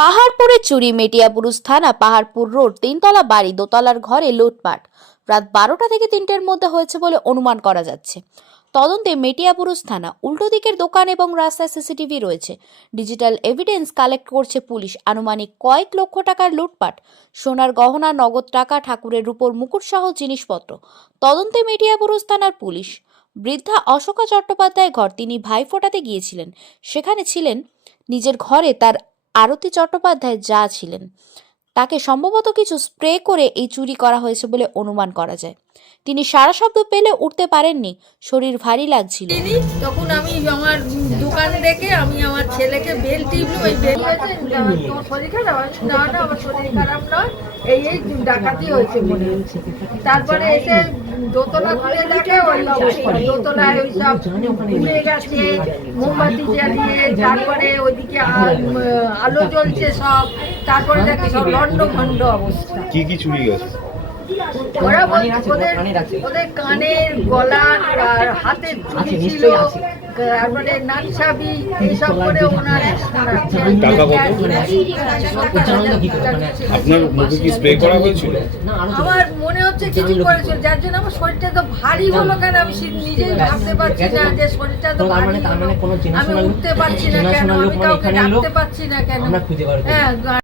পাহাড়পুরে চুরি মেটিয়াপুরুষ থানা পাহাড়পুর রোড, তিনতলা বাড়ি, দোতলার ঘরে লুটপাট। রাত বারোটা থেকে তিনটের মধ্যে হয়েছে বলে অনুমান করা যাচ্ছে। তদন্তে মেটিয়াপুরুষ থানা, উল্টো দিকের দোকান এবং রাস্তায় সিসিটিভি রয়েছে। ডিজিটাল এভিডেন্স কালেক্ট করছে পুলিশ। আনুমানিক কয়েক লক্ষ টাকার লুটপাট। সোনার গহনা, নগদ টাকা, ঠাকুরের রূপোর মুকুট সহ জিনিসপত্র। তদন্তে মেটিয়াপুরুষ থানার পুলিশ। বৃদ্ধা অশোকা চট্টোপাধ্যায় ঘর, তিনি ভাই ফোটাতে গিয়েছিলেন। সেখানে ছিলেন। নিজের ঘরে তার আরতি চট্টোপাধ্যায় যা ছিলেন, তাকে সম্ভবত কিছু স্প্রে করে এই চুরি করা হয়েছে বলে অনুমান করা যায়। তিনি সারা শব্দ পেলে উঠতে পারেননি, শরীর ভারী লাগছিল। তখন আমি আমার দোকান দেখে আমি আমার ছেলেকে বেল ওই বেল হয়েছে শরীর খারাপ? না না, আমার শরীর খারাপ নয়, এই এই ডাকাতি হয়েছে মনে হচ্ছে তারপরে এসে দোতলা দেখে ওই অবস্থা দোতলায় ওই সব উড়ে গেছে মোমবাতি জ্বালিয়ে তারপরে ওইদিকে আলো জ্বলছে সব তারপরে দেখি সব লন্ড ভন্ড অবস্থা। কি কি চুরি গেছে? ওরা ওদের ওদের কানের গলার আর হাতের চুড়ি ছিল তারপরে নাকছাবি এইসব করে ওনার টাকা আপনার মুখে কি স্প্রে করা হয়েছিল? আমার মনে হচ্ছে কিছু করেছিল যার জন্য আমার শরীরটা তো ভারী হলো কেন আমি নিজেই ভাবতে পারছি না যে শরীরটা তো তো ভারী মানে হলো মানে আমি উঠতে পারছি না কেন আমি মানে কাউকে ডাকতে পারছি না কেন। হ্যাঁ